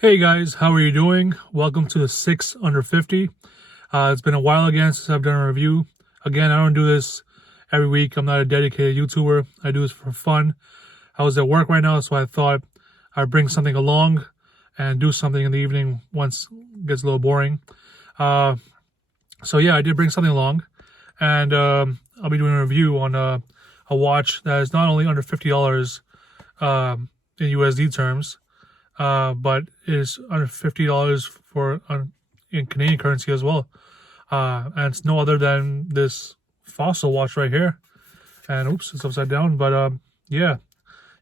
Hey guys, how are you doing? Welcome to the 6 Under 50. It's been a while again since I've done a review. Again, I don't do this every week. I'm not a dedicated YouTuber. I do this for fun. I was at work right now, so I thought I'd bring something along and do something in the evening once it gets a little boring. So yeah, I did bring something along, and I'll be doing a review on a watch that is not only under $50 in USD terms, but is under $50 for in Canadian currency as well. And it's no other than this Fossil watch right here. And oops, it's upside down. But yeah,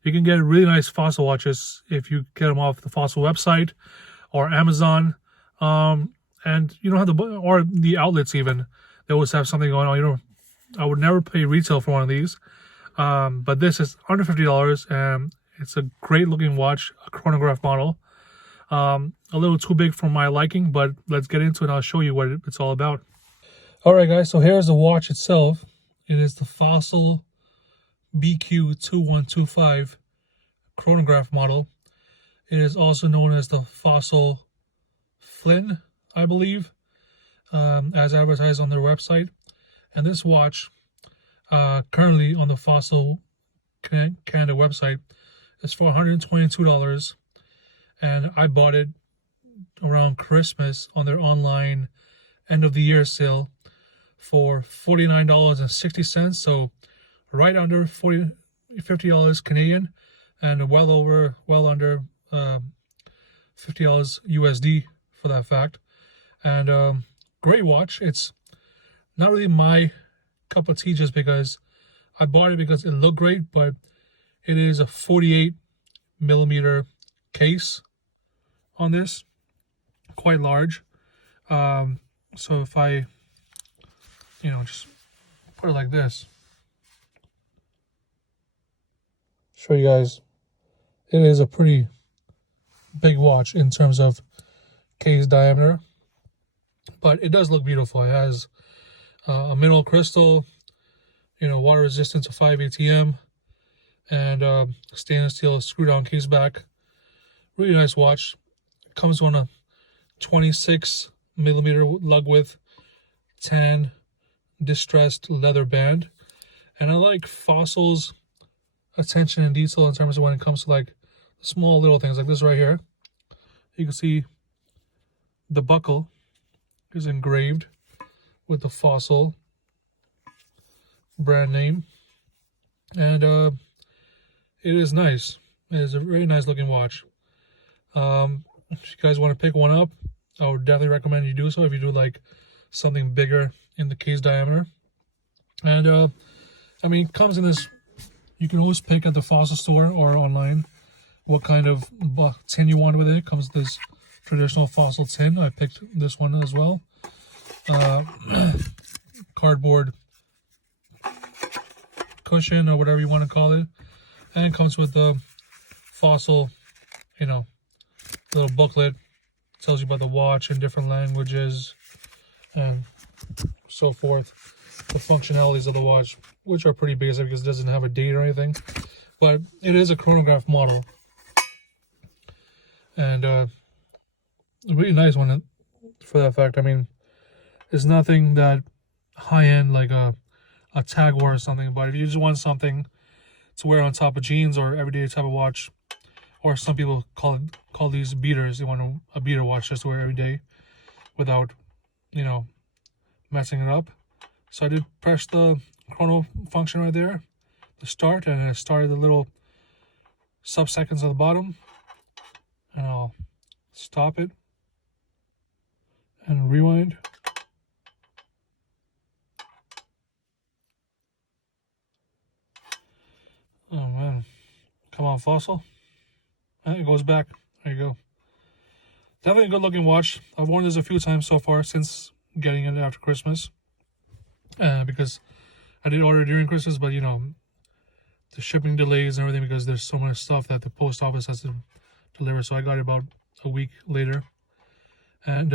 you can get really nice Fossil watches if you get them off the Fossil website or Amazon. And you don't have or the outlets even. They always have something going on. I would never pay retail for one of these. But this is under $50, and it's a great looking watch, a chronograph model. A little too big for my liking, but let's get into it and I'll show you what it's all about. Alright guys, so here's the watch itself. It is the Fossil BQ2125 chronograph model. It is also known as the Fossil Flynn, I believe, as advertised on their website. And this watch, currently on the Fossil Canada website, is for $122, and I bought it around Christmas on their online end of the year sale for $49.60, so right under $50 Canadian, and well under $50 USD for that fact. And great watch. It's not really my cup of tea just because I bought it because it looked great, but it is a 48 millimeter case on this, quite large. So if I, just put it like this, show you guys, it is a pretty big watch in terms of case diameter, but it does look beautiful. It has a mineral crystal, water resistant to 5 ATM, and stainless steel screw down case back. Really nice watch. It comes on a 26 millimeter lug width tan distressed leather band, and I like Fossil's attention and detail in terms of when it comes to like small little things like this right here. You can see the buckle is engraved with the Fossil brand name, and it is nice. It is a very nice looking watch. If you guys want to pick one up, I would definitely recommend you do so if you do like something bigger in the case diameter. And it comes in this, you can always pick at the Fossil store or online what kind of tin you want with it. It comes this traditional Fossil tin. I picked this one as well. Cardboard cushion or whatever you want to call it, and it comes with the Fossil, little booklet. Tells you about the watch in different languages and so forth. The functionalities of the watch, which are pretty basic because it doesn't have a date or anything, but it is a chronograph model, and a really nice one for that fact. It's nothing that high-end like a Tag War or something, but if you just want something to wear on top of jeans or everyday type of watch, or some people call these beaters, they want a beater watch just to wear every day without messing it up. So I did press the chrono function right there, the start, and it started the little sub-seconds at the bottom, and I'll stop it and rewind. Oh man, come on, Fossil. And it goes back. There you go. Definitely a good looking watch. I've worn this a few times so far since getting it after Christmas, because I did order during Christmas, but the shipping delays and everything because there's so much stuff that the post office has to deliver, so I got it about a week later. And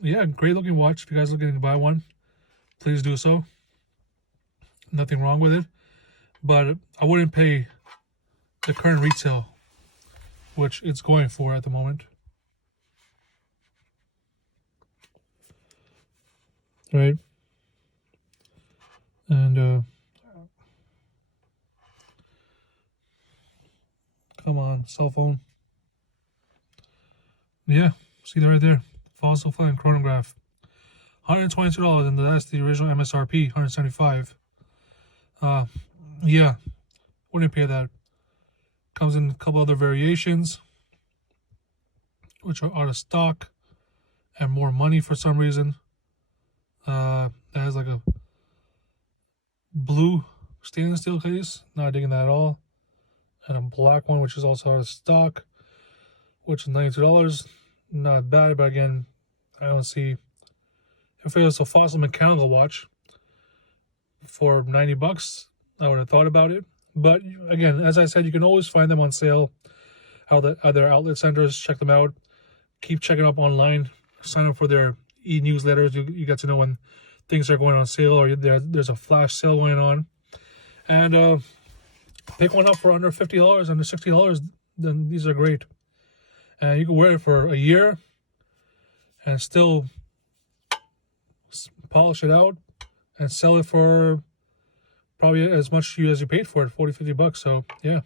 yeah, great looking watch. If you guys are looking to buy one, please do so. Nothing wrong with it, but I wouldn't pay the current retail, which it's going for at the moment. right? And come on, cell phone. Yeah, see that right there. Fossil Flynn Chronograph. $122, and that's the original MSRP, $175. Yeah, wouldn't pay that. Comes in a couple other variations, which are out of stock and more money for some reason. That has like a blue stainless steel case, not digging that at all, and a black one, which is also out of stock, which is $92. Not bad, but again, I don't see. If it was a Fossil mechanical watch for $90, I would have thought about it. But again, as I said, you can always find them on sale at their outlet centers. Check them out. Keep checking up online. Sign up for their e-newsletters. You get to know when things are going on sale or there's a flash sale going on. And pick one up for under $50, under $60. Then these are great. And you can wear it for a year and still polish it out and sell it for probably as much as you paid for it, $40-50. So yeah.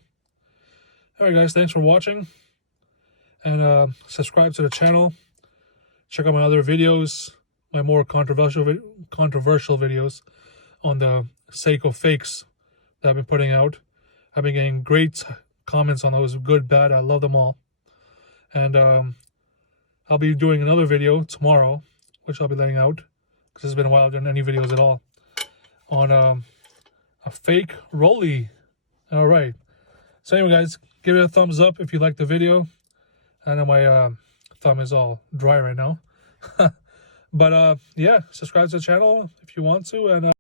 All right, guys, thanks for watching, and subscribe to the channel. Check out my other videos, my more controversial videos on the Seiko fakes that I've been putting out. I've been getting great comments on those, good, bad. I love them all. And I'll be doing another video tomorrow, which I'll be letting out, because it's been a while I've done any videos at all, on a fake Rolly. All right. So anyway, guys, give it a thumbs up if you like the video. I know my thumb is all dry right now. But yeah, subscribe to the channel if you want to, and